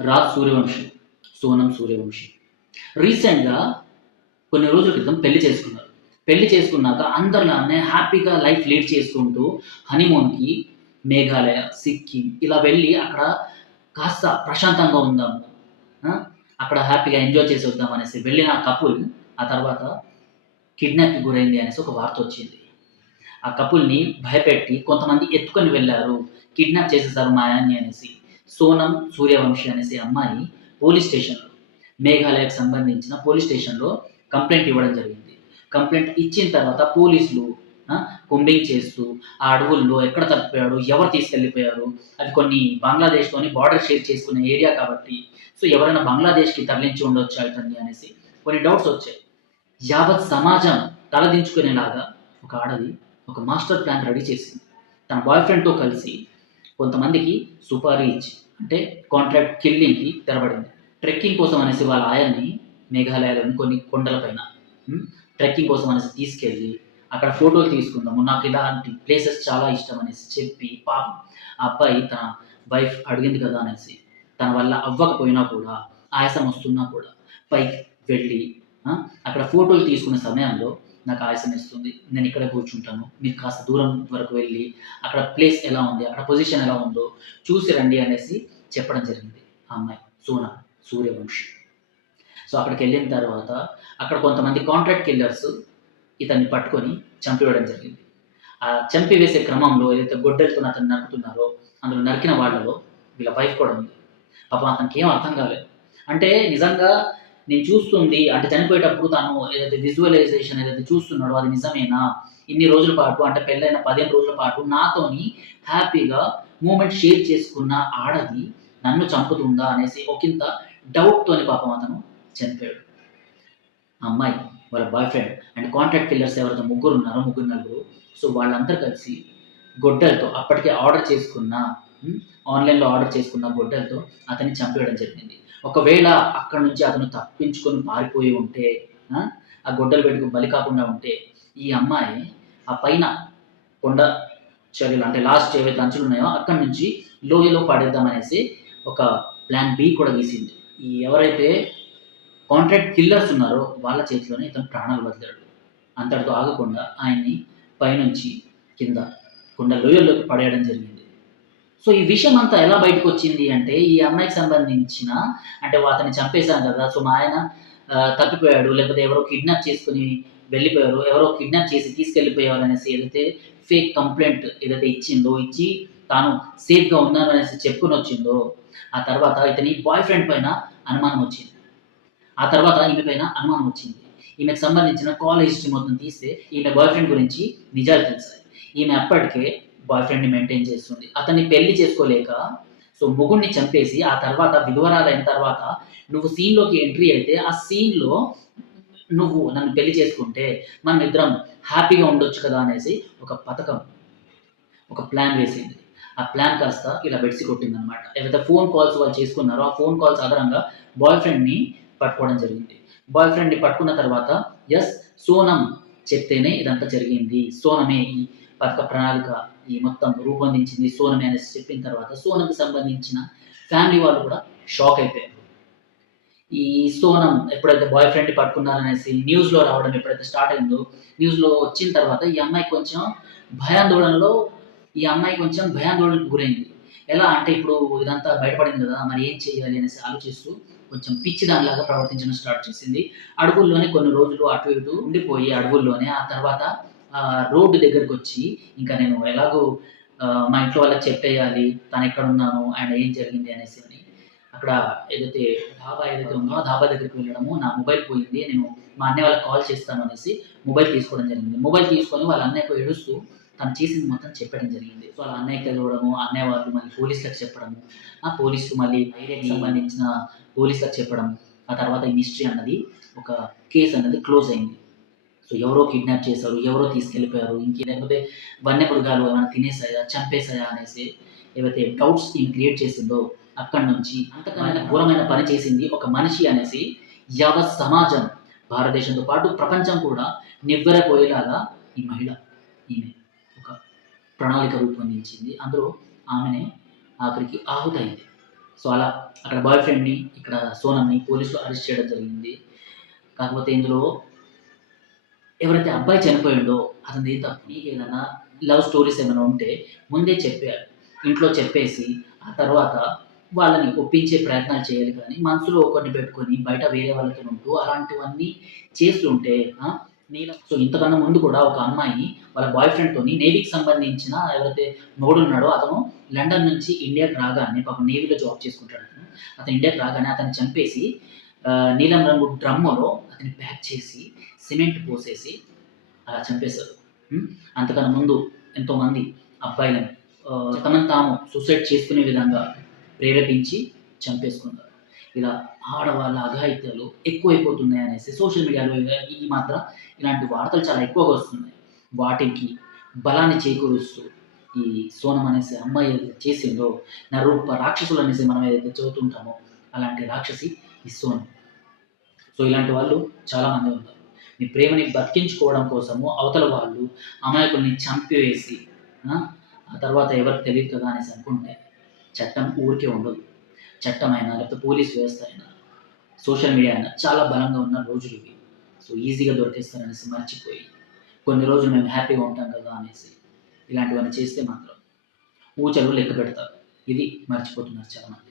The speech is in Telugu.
రాజ్ సూర్యవంశి సోనం సూర్యవంశి. రీసెంట్గా కొన్ని రోజుల క్రితం పెళ్ళి చేసుకున్నారు. పెళ్ళి చేసుకున్నాక అందరిలానే హ్యాపీగా లైఫ్ లీడ్ చేసుకుంటూ హనీమూన్కి మేఘాలయ సిక్కిం ఇలా వెళ్ళి అక్కడ కాస్త ప్రశాంతంగా ఉందాం అక్కడ హ్యాపీగా ఎంజాయ్ చేసి వద్దాం అనేసి వెళ్ళిన ఆ కపుల్ ఆ తర్వాత కిడ్నాప్కి గురైంది అనేసి ఒక వార్త వచ్చింది. ఆ కపుల్ని భయపెట్టి కొంతమంది ఎత్తుకొని వెళ్ళారు కిడ్నాప్ చేసేసారు మా ఆయన్ని అనేసి. సోనం సూర్యవంశి అనేసి అమ్మాయి పోలీస్ స్టేషన్లో మేఘాలయకు సంబంధించిన పోలీస్ స్టేషన్లో కంప్లైంట్ ఇవ్వడం జరిగింది. కంప్లైంట్ ఇచ్చిన తర్వాత పోలీసులు కుంబింగ్ చేస్తూ ఆ అడవుల్లో ఎక్కడ తప్పిపోయాడు ఎవరు తీసుకెళ్ళిపోయారు అది కొన్ని బంగ్లాదేశ్లోని బార్డర్ షేర్ చేసుకునే ఏరియా కాబట్టి సో ఎవరైనా బంగ్లాదేశ్కి తరలించి ఉండొచ్చు అవుతుంది అనేసి కొన్ని డౌట్స్ వచ్చాయి. యావత్ సమాజం తలదించుకునేలాగా ఒక ఆడది ఒక మాస్టర్ ప్లాన్ రెడీ చేసింది. తన బాయ్ ఫ్రెండ్తో కలిసి కొంతమందికి సుపారీ ఇచ్చి అంటే కాంట్రాక్ట్ కిల్లింగ్కి తెరబడింది. ట్రెక్కింగ్ కోసం అనేసి వాళ్ళ ఆయన్ని మేఘాలయలోని కొన్ని కొండలపైన ట్రెక్కింగ్ కోసం అనేసి తీసుకెళ్ళి అక్కడ ఫోటోలు తీసుకుందాము నాకు ఇలాంటి ప్లేసెస్ చాలా ఇష్టం అనేసి చెప్పి పాపం ఆ అబ్బాయి తన వైఫ్ అడిగింది కదా అనేసి తన వల్ల అవ్వకపోయినా కూడా ఆయాసం వస్తున్నా కూడా పైకి వెళ్ళి అక్కడ ఫోటోలు తీసుకునే సమయంలో నాకు ఆయాసం ఇస్తుంది నేను ఇక్కడే కూర్చుంటాను. మీరు కాస్త దూరం వరకు వెళ్ళి అక్కడ ప్లేస్ ఎలా ఉంది అక్కడ పొజిషన్ ఎలా ఉందో చూసి రండి అనేసి చెప్పడం జరిగింది ఆ అమ్మాయి సోనా సూర్యవంశి. సో అక్కడికి వెళ్ళిన తర్వాత అక్కడ కొంతమంది కాంట్రాక్ట్ కిల్లర్స్ ఇతన్ని పట్టుకొని చంపివేయడం జరిగింది. ఆ చంపివేసే క్రమంలో ఏదైతే గొడ్డలతో అతను నరుకుతున్నారో అందులో నరికిన వాళ్ళలో వీళ్ళ వైఫ్ కూడా ఉంది. పాపం అతనికి ఏం అర్థం కాలేదు. అంటే నిజంగా నేను చూస్తుంది అంటే చనిపోయేటప్పుడు తను ఏదైతే విజువలైజేషన్ ఏదైతే చూస్తున్నాడో అది నిజమేనా? ఇన్ని రోజుల పాటు అంటే పెళ్ళైన పదిహేను రోజుల పాటు నాతోని హ్యాపీగా మూమెంట్ షేర్ చేసుకున్న ఆడది నన్ను చంపుతుందా అనేసి ఒకంత డౌట్తోని పాపం అతను చనిపోయాడు. అమ్మాయి వాళ్ళ boyfriend and contract killers ఎవరైతే ముగ్గురు ఉన్నారో ముగ్గురు నలుగురు సో వాళ్ళందరూ కలిసి గొడ్డలతో అప్పటికే ఆర్డర్ చేసుకున్న Hmm? ఆన్లైన్లో ఆర్డర్ చేసుకున్న గొడ్డలతో అతన్ని చంపేయడం జరిగింది. ఒకవేళ అక్కడ నుంచి అతను తప్పించుకొని పారిపోయి ఉంటే ఆ, గొడ్డలు పెట్టుకు బలి కాకుండా ఉంటే ఈ అమ్మాయి ఆ పైన కొండ చర్యలు అంటే లాస్ట్ ఏవైతే అంచులు ఉన్నాయో అక్కడి నుంచి లోయలో పడేద్దామనేసి ఒక ప్లాన్ బి కూడా గీసింది. ఈ ఎవరైతే కాంట్రాక్ట్ కిల్లర్స్ ఉన్నారో వాళ్ళ చేతిలోనే ఇతను ప్రాణాలు వదిలాడు. అంతటితో ఆగకుండా ఆయన్ని పైనుంచి కింద కొండ లోయల్లోకి పడేయడం జరిగింది. సో ఈ విషయం అంతా ఎలా బయటకు వచ్చింది అంటే ఈ అమ్మాయికి సంబంధించిన అంటే అతన్ని చంపేశాను కదా సో మా ఆయన తప్పిపోయాడు లేకపోతే ఎవరో కిడ్నాప్ చేసుకుని వెళ్ళిపోయారు ఎవరో కిడ్నాప్ చేసి తీసుకెళ్ళిపోయారు అనేసి ఏదైతే ఫేక్ కంప్లైంట్ ఏదైతే ఇచ్చిందో ఇచ్చి తాను సేఫ్గా ఉన్నాను అనేసి చెప్పుకొని వచ్చిందో ఆ తర్వాత ఇతని బాయ్ ఫ్రెండ్ పైన అనుమానం వచ్చింది. ఆ తర్వాత ఈమె పైన అనుమానం వచ్చింది. ఈమెకు సంబంధించిన కాల్ హిస్టరీ మొత్తం తీస్తే ఈమె బాయ్ ఫ్రెండ్ గురించి నిజాలు తెలిసాయి ఈమె అప్పటికే బాయ్ ఫ్రెండ్ని మెయింటైన్ చేస్తుంది. అతన్ని పెళ్ళి చేసుకోలేక సో మొగుడిని చంపేసి ఆ తర్వాత విధవరాలైన తర్వాత నువ్వు సీన్లోకి ఎంట్రీ అయితే ఆ సీన్లో నువ్వు నన్ను పెళ్ళి చేసుకుంటే మనం ఇద్దరం హ్యాపీగా ఉండొచ్చు కదా అనేసి ఒక పథకం ఒక ప్లాన్ వేసింది. ఆ ప్లాన్ కాస్త ఇలా బెడిసి కొట్టింది అనమాట ఏవైతే ఫోన్ కాల్స్ వాళ్ళు చేసుకున్నారో ఆ ఫోన్ కాల్స్ ఆధారంగా బాయ్ ఫ్రెండ్ని పట్టుకోవడం జరిగింది. బాయ్ ఫ్రెండ్ని పట్టుకున్న తర్వాత ఎస్ సోనం చెప్తేనే ఇదంతా జరిగింది. సోనమే పథక ప్రణాళిక ఈ మొత్తం రూపొందించింది సోనమే అనేసి చెప్పిన తర్వాత సోనంకి సంబంధించిన ఫ్యామిలీ వాళ్ళు కూడా షాక్ అయిపోయారు. ఈ సోనం ఎప్పుడైతే బాయ్ ఫ్రెండ్ పట్టుకున్నారనేసి న్యూస్లో రావడం ఎప్పుడైతే స్టార్ట్ అయిందో న్యూస్లో వచ్చిన తర్వాత ఈ అమ్మాయి కొంచెం భయాందోళనలో ఈ అమ్మాయి కొంచెం భయాందోళనకు గురైంది. ఎలా అంటే ఇప్పుడు ఇదంతా బయటపడింది కదా మరి ఏం చేయాలి అనేసి ఆలోచిస్తూ కొంచెం పిచ్చి దానిలాగా ప్రవర్తించడం స్టార్ట్ చేసింది. అడవుల్లోనే కొన్ని రోజులు అటు ఇటు ఉండిపోయి అడవుల్లోనే ఆ తర్వాత రోడ్డు దగ్గరకు వచ్చి ఇంకా నేను ఎలాగో మా ఇంట్లో వాళ్ళకి చెప్పేయాలి తను ఎక్కడ ఉన్నాను అండ్ ఏం జరిగింది అనేసి అని. అక్కడ ఏదైతే ధాబా ఏదైతే ఉందో ధాబా దగ్గరికి వెళ్ళడము నా మొబైల్ పోయింది నేను మా అన్నయ్య వాళ్ళకి కాల్ చేస్తాను అనేసి మొబైల్ తీసుకోవడం జరిగింది. మొబైల్ తీసుకొని వాళ్ళ అన్నయ్యకు ఏడుస్తూ తను చేసింది మొత్తం చెప్పడం జరిగింది. సో వాళ్ళ అన్నయ్యకి తెలియడము అన్నయ్య వాళ్ళు మళ్ళీ పోలీసులకు చెప్పడము ఆ పోలీసులు మళ్ళీ ఐడియాకి సంబంధించిన పోలీసులకు చెప్పడం ఆ తర్వాత ఈ మిస్టరీ అన్నది ఒక కేసు అన్నది క్లోజ్ అయింది. సో ఎవరో కిడ్నాప్ చేశారు ఎవరో తీసుకెళ్ళిపోయారు ఇంకే లేకపోతే వన్యమృగాలు ఏమైనా తినేసాయా చంపేసాయా అనేసి ఏవైతే డౌట్స్ ఈమె క్రియేట్ చేసిందో అక్కడి నుంచి అంతకమైన ఘోరమైన పని చేసింది ఒక మనిషి అనేసి యావత్ సమాజం భారతదేశంతో పాటు ప్రపంచం కూడా నివ్వెరపోయేలాగా ఈ మహిళ ఈమె ఒక ప్రణాళిక రూపొందించింది. అందులో ఆమెనే ఆఖరికి ఆహుతయింది సో అలా అక్కడ బాయ్ ఫ్రెండ్ని ఇక్కడ సోనమ్ని పోలీసులు అరెస్ట్ చేయడం జరిగింది. కాకపోతే ఇందులో ఎవరైతే అబ్బాయి చనిపోయిండో అతని తప్పు నీకు ఏదైనా లవ్ స్టోరీస్ ఏమైనా ఉంటే ముందే చెప్పారు ఇంట్లో చెప్పేసి ఆ తర్వాత వాళ్ళని ఒప్పించే ప్రయత్నాలు చేయాలి కానీ మనసులో ఒకరిని పెట్టుకొని బయట వేరే వాళ్ళతో ఉంటూ అలాంటివన్నీ చేస్తుంటే నేను సో ఇంతకన్నా ముందు కూడా ఒక అమ్మాయి వాళ్ళ బాయ్ ఫ్రెండ్తో నేవీకి సంబంధించిన ఎవరైతే మోడు ఉన్నాడో అతను లండన్ నుంచి ఇండియాకి రాగానే పాపం నేవీలో జాబ్ చేసుకుంటాడు అతను. అతను ఇండియాకి రాగానే అతను చంపేసి నీలం రంగు డ్రమ్ములో అతన్ని ప్యాక్ చేసి సిమెంట్ పోసేసి అలా చంపేశారు. అంతకన్నా ముందు ఎంతోమంది అబ్బాయిలను తమను తాము సూసైడ్ చేసుకునే విధంగా ప్రేరేపించి చంపేసుకున్నారు. ఇలా ఆడవాళ్ళ అఘాయిత్యాలు ఎక్కువైపోతున్నాయి అనేసి సోషల్ మీడియాలో ఈ మాత్రం ఇలాంటి వార్తలు చాలా ఎక్కువగా వస్తున్నాయి. వాటికి బలాన్ని చేకూరుస్తూ ఈ సోనం అనేసి అమ్మాయి ఏదైతే చేసిందో నా రూప రాక్షసులు అనేసి మనం ఏదైతే చదువుతుంటామో అలాంటి రాక్షసి ఈ సో ఇలాంటి వాళ్ళు చాలామంది ఉంటారు. మీ ప్రేమని బతికించుకోవడం కోసము అవతల వాళ్ళు అమాయకుల్ని చంపివేసి ఆ, ఆ తర్వాత ఎవరికి తెలియదు కదా అనేసి అనుకుంటే చట్టం ఊరికే ఉండదు. చట్టం అయినా లేకపోతే పోలీస్ వ్యవస్థ అయినా సోషల్ మీడియా అయినా చాలా బలంగా ఉన్న రోజులు ఇవి సో ఈజీగా దొరికేస్తారనేసి మర్చిపోయి కొన్ని రోజులు మేము హ్యాపీగా ఉంటాం కదా అనేసి ఇలాంటివన్నీ చేస్తే మాత్రం ఊచలు లెక్క పెడతారు. ఇది మర్చిపోతున్నారు చాలామంది